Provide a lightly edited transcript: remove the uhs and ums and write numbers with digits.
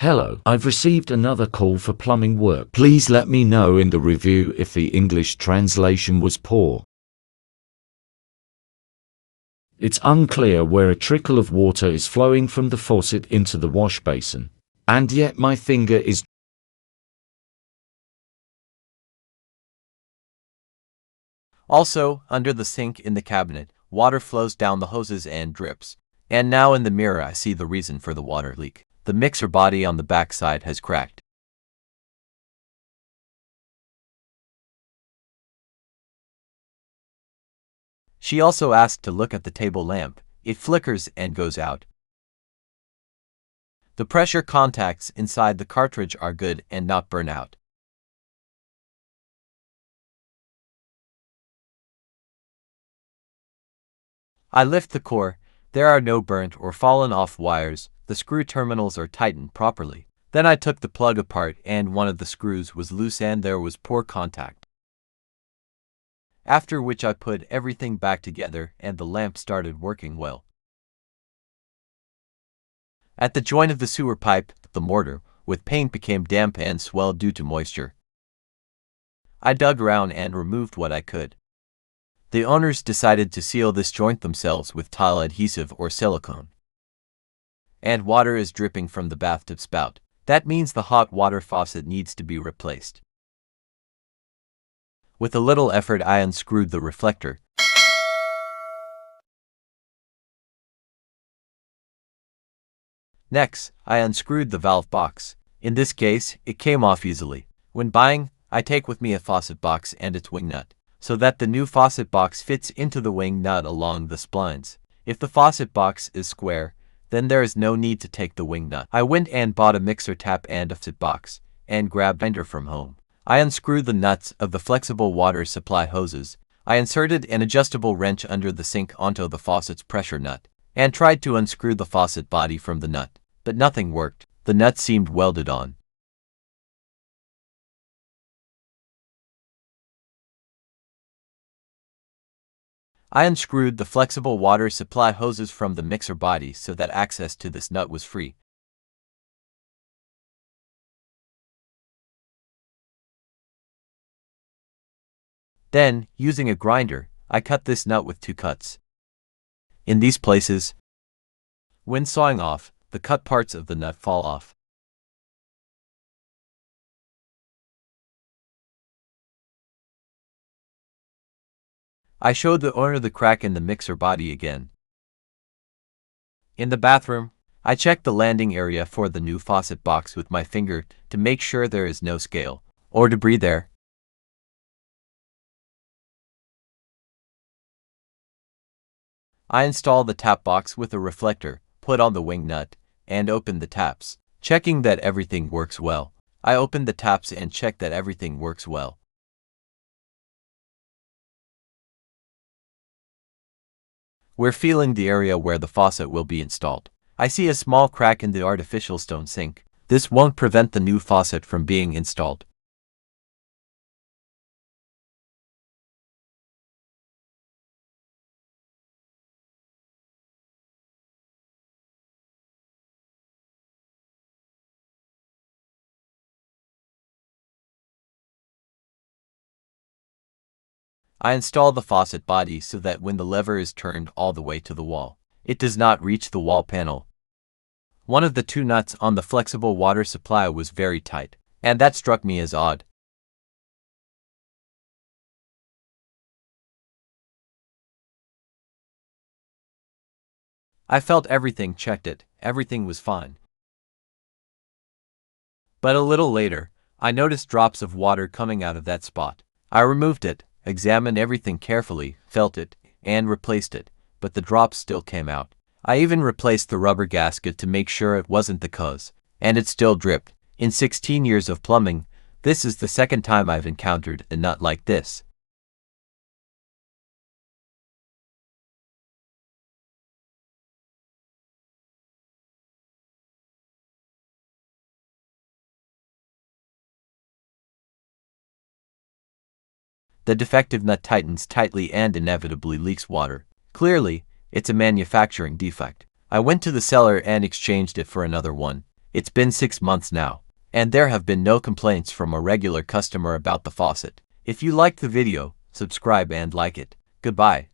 Hello, I've received another call for plumbing work. Please let me know in the review if the English translation was poor. It's unclear where a trickle of water is flowing from the faucet into the wash basin, and yet my finger is. Also, under the sink in the cabinet, water flows down the hoses and drips. And now in the mirror I see the reason for the water leak. The mixer body on the back side has cracked. She also asked to look at the table lamp. It flickers and goes out. The pressure contacts inside the cartridge are good and not burn out. I lift the core. There are no burnt or fallen off wires. The screw terminals are tightened properly. Then I took the plug apart and one of the screws was loose and there was poor contact. After which I put everything back together and the lamp started working well. At the joint of the sewer pipe, the mortar with paint became damp and swelled due to moisture. I dug around and removed what I could. The owners decided to seal this joint themselves with tile adhesive or silicone. And water is dripping from the bathtub spout. That means the hot water faucet needs to be replaced. With a little effort I unscrewed the reflector. Next, I unscrewed the valve box. In this case, it came off easily. When buying, I take with me a faucet box and its wing nut, so that the new faucet box fits into the wing nut along the splines. If the faucet box is square, then there is no need to take the wing nut. I went and bought a mixer tap and a faucet box, and grabbed a binder from home. I unscrewed the nuts of the flexible water supply hoses. I inserted an adjustable wrench under the sink onto the faucet's pressure nut, and tried to unscrew the faucet body from the nut, but nothing worked. The nut seemed welded on. I unscrewed the flexible water supply hoses from the mixer body so that access to this nut was free. Then, using a grinder, I cut this nut with 2 cuts. In these places, when sawing off, the cut parts of the nut fall off. I showed the owner the crack in the mixer body again. In the bathroom, I checked the landing area for the new faucet box with my finger to make sure there is no scale or debris there. I installed the tap box with a reflector, put on the wing nut, and opened the taps, checking that everything works well. I opened the taps and checked that everything works well. We're feeling the area where the faucet will be installed. I see a small crack in the artificial stone sink. This won't prevent the new faucet from being installed. I install the faucet body so that when the lever is turned all the way to the wall, it does not reach the wall panel. One of the 2 nuts on the flexible water supply was very tight, and that struck me as odd. I felt everything, checked it, everything was fine. But a little later, I noticed drops of water coming out of that spot. I removed it, examined everything carefully, felt it, and replaced it, but the drops still came out. I even replaced the rubber gasket to make sure it wasn't the cause, and it still dripped. In 16 years of plumbing, this is the second time I've encountered a nut like this. The defective nut tightens tightly and inevitably leaks water. Clearly, it's a manufacturing defect. I went to the seller and exchanged it for another one. It's been 6 months now, and there have been no complaints from a regular customer about the faucet. If you liked the video, subscribe and like it. Goodbye.